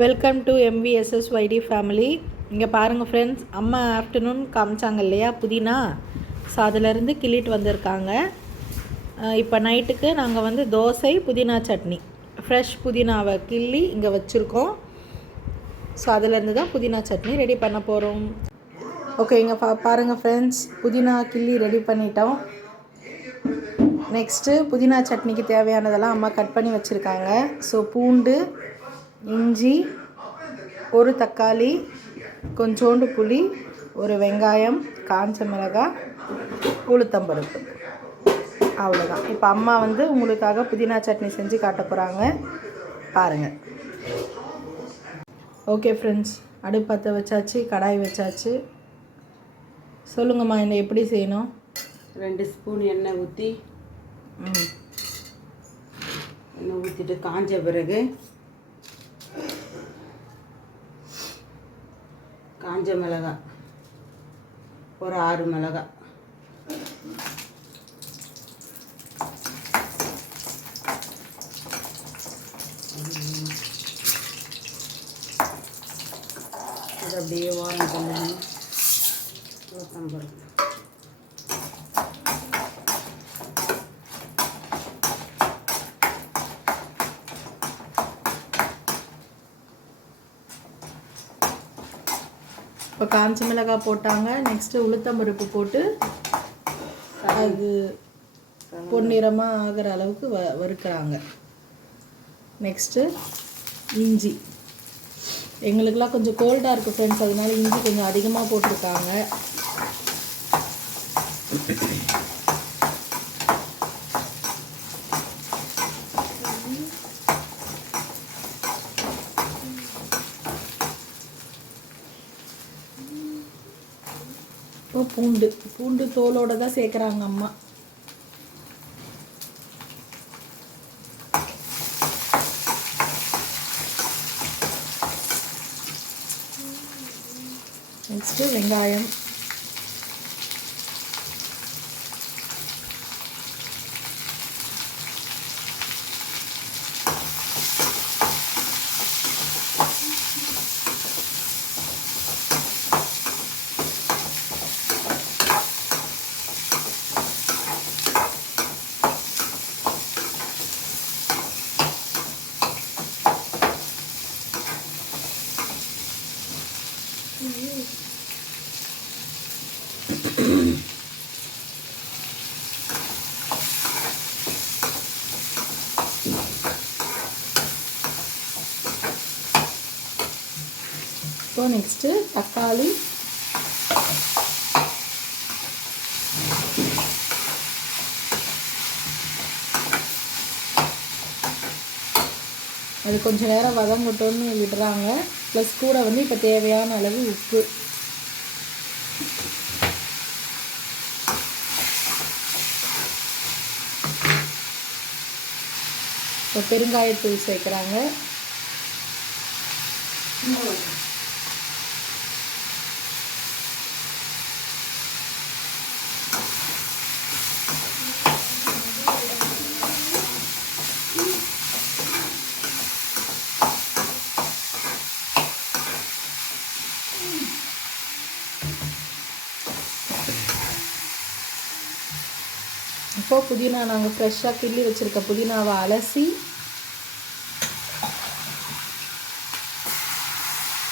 Welcome to MVSSYD family. இங்கே பாருங்கள் friends, அம்மா ஆஃப்டர்நூன் காமிச்சாங்க இல்லையா புதினா, ஸோ அதிலேருந்து கிள்ளிட்டு வந்திருக்காங்க. இப்போ நைட்டுக்கு நாங்கள் தோசை புதினா சட்னி, ஃப்ரெஷ் புதினாவை கிள்ளி இங்கே வச்சுருக்கோம். ஸோ அதிலேருந்து தான் புதினா சட்னி ரெடி பண்ண போகிறோம். ஓகே, இங்கே பாருங்கள் ஃப்ரெண்ட்ஸ், புதினா கிள்ளி ரெடி பண்ணிட்டோம். நெக்ஸ்ட்டு புதினா சட்னிக்கு தேவையானதெல்லாம் அம்மா கட் பண்ணி வச்சுருக்காங்க. ஸோ பூண்டு, இஞ்சி, ஒரு தக்காளி, கொஞ்சோண்டு புளி, ஒரு வெங்காயம், காஞ்ச மிளகாய், உளுத்தம்பருப்பு, அவ்வளோதான். இப்போ அம்மா உங்களுக்காக புதினா சட்னி செஞ்சு காட்ட போகிறாங்க, பாருங்கள். ஓகே ஃப்ரெண்ட்ஸ், அடுப்பத்தை வச்சாச்சு, கடாய் வச்சாச்சு. சொல்லுங்கம்மா, இந்த எப்படி செய்யணும்? 2 ஸ்பூன் எண்ணெய் ஊற்றி எண்ணெய் ஊற்றிட்டு காஞ்ச பிறகு காஞ்ச மிளகாய் ஒரு 6 மிளகாய், அது அப்படியே வாரம் பண்ணணும். உளுத்தம்பருப்பு, இப்போ காஞ்ச மிளகாய் போட்டாங்க. நெக்ஸ்ட்டு உளுத்தம்பருப்பு போட்டு அது பொன்னிறமாக ஆகிற அளவுக்கு வறுக்கிறாங்க. நெக்ஸ்ட்டு இஞ்சி, எங்களுக்கெல்லாம் கொஞ்சம் கோல்டாக இருக்குது ஃப்ரெண்ட்ஸ், அதனால இஞ்சி கொஞ்சம் அதிகமாக போட்டிருக்காங்க. பூண்டு பூண்டு தோலோடு தான் சேர்க்குறாங்க அம்மா. நெக்ஸ்ட்டு வெங்காயம், இப்போ நெக்ஸ்ட்டு தக்காளி, அது கொஞ்சம் நேரம் வதங்கட்டோன்னு விடுறாங்க. ப்ளஸ் கூட இப்போ தேவையான அளவு உப்பு, இப்போ பெருங்காயத்தூள் சேர்க்குறாங்க. இப்போ புதினா, நாங்கள் ஃப்ரெஷ்ஷாக கிள்ளி வச்சுருக்க புதினாவை அலசி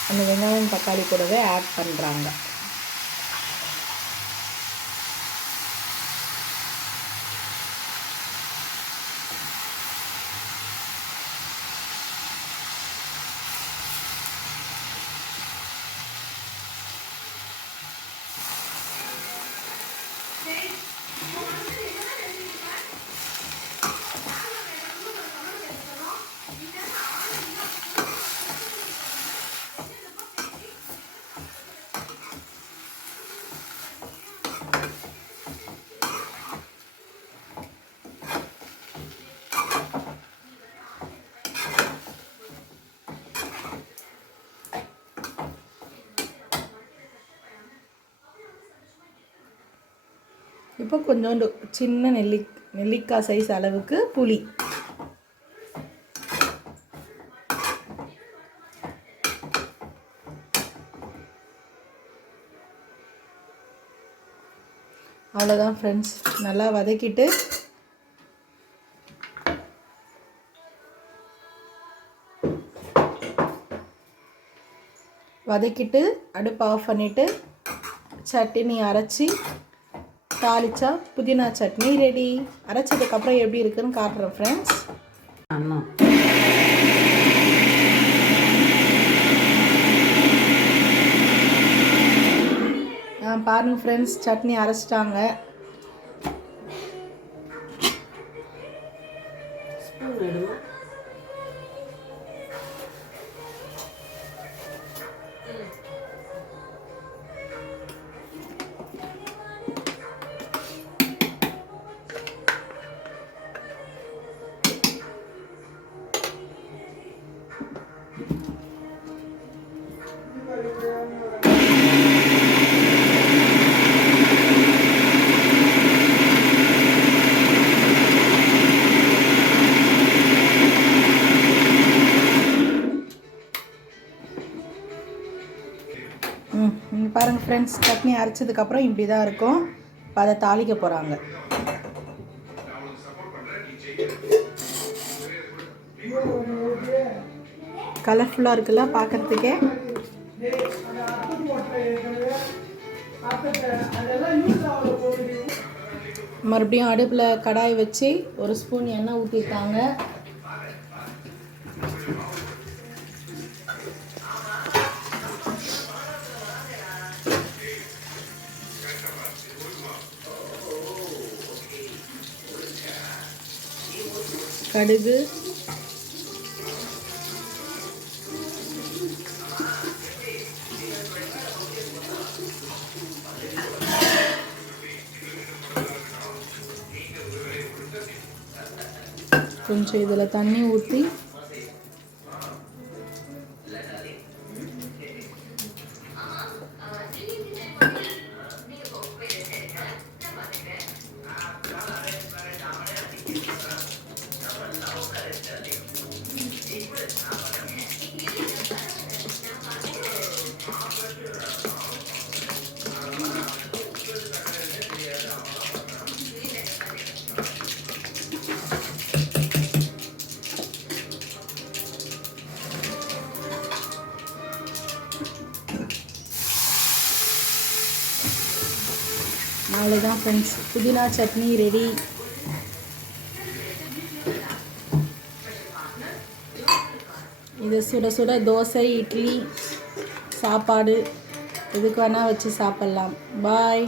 அந்த வெங்காயம் தக்காளி கூடவே ஆட் பண்ணுறாங்க. இப்போ கொஞ்சோண்டு சின்ன நெல்லிக்காய் சைஸ் அளவுக்கு புளி, அவ்வளோதான் ஃப்ரெண்ட்ஸ். நல்லா வதக்கிட்டு அடுப்பை ஆஃப் பண்ணிவிட்டு சட்னி அரைச்சி தாளிச்சா புதினா சட்னி ரெடி. அரைச்சதுக்கப்புறம் எப்படி இருக்குதுன்னு காட்டுறேன் ஃப்ரெண்ட்ஸ். அண்ணன் பாருங்கள் ஃப்ரெண்ட்ஸ், சட்னி அரைச்சிட்டாங்க. ஸ்பூன் எடுமா. இங்கே பாருங்கள் ஃப்ரெண்ட்ஸ், சட்னி அரைச்சதுக்கப்புறம் இப்படி தான் இருக்கும். இப்போ அதை தாளிக்க போகிறாங்க. கலர்ஃபுல்லாக இருக்குல்ல பார்க்குறதுக்கே. மறுபடியும் அடுப்பில் கடாய் வச்சு ஒரு ஸ்பூன் எண்ணெய் ஊற்றிட்டாங்க. கடுகு, கொஞ்சம் இதில் தண்ணி ஊற்றி அவ்வளோதான் ஃப்ரெண்ட்ஸ், புதினா சட்னி ரெடி. இது சுட சுட தோசை, இட்லி, சாப்பாடு எதுக்கு வேணால் வச்சு சாப்பிட்லாம். பாய்.